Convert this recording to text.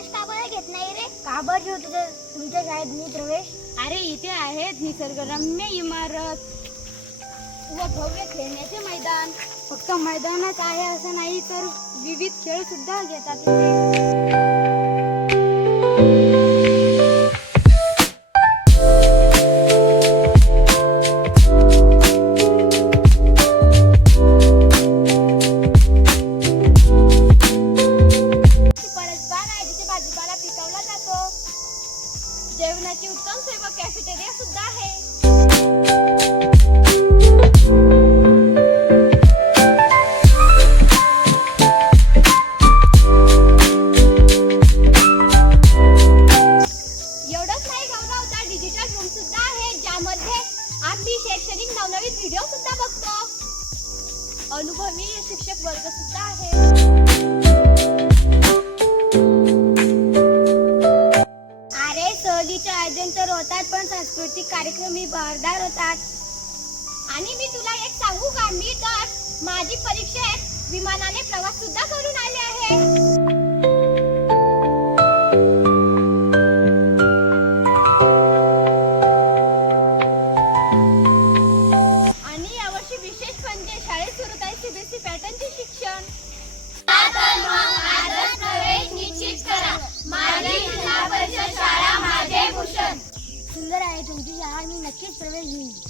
प्रवेश का बरं घेत नाही रे? का बरं घेऊ तुमच्या शाळेत मी प्रवेश? अरे इथे आहेत निसर्गरम्य इमारत व भव्य खेळण्याचे मैदान. फक्त मैदानच आहे असं नाही तर विविध खेळ सुद्धा घेतात इथे. जेवणाची उत्तम सोय व कॅफेटेरिया सुद्धा आहे. एवढंच नाही गौरव, तर डिजिटल रूम सुद्धा आहे ज्यामध्ये आम्ही शैक्षणिक नवनवीन व्हिडिओ सुद्धा बघतो. अनुभवी शिक्षक वर्ग सुद्धा आहे. सहलीचे आयोजन तर होतात पण सांस्कृतिक कार्यक्रम ही बहारदार होतात. आणि मी तुला एक सांगू का, मी तर माझी परीक्षेत विमानाने प्रवास सुद्धा करून आले आहे. आणि यावर्षी विशेष म्हणजे शाळेत सुरू आहे सीबीएसई पॅटर्नचे शिक्षण. निश्चित करा. माझी जिल्हा परिषद शाळा माझे भूषण. सुंदर आहे तुमची शाळा, मी नक्कीच प्रवेश घेईन.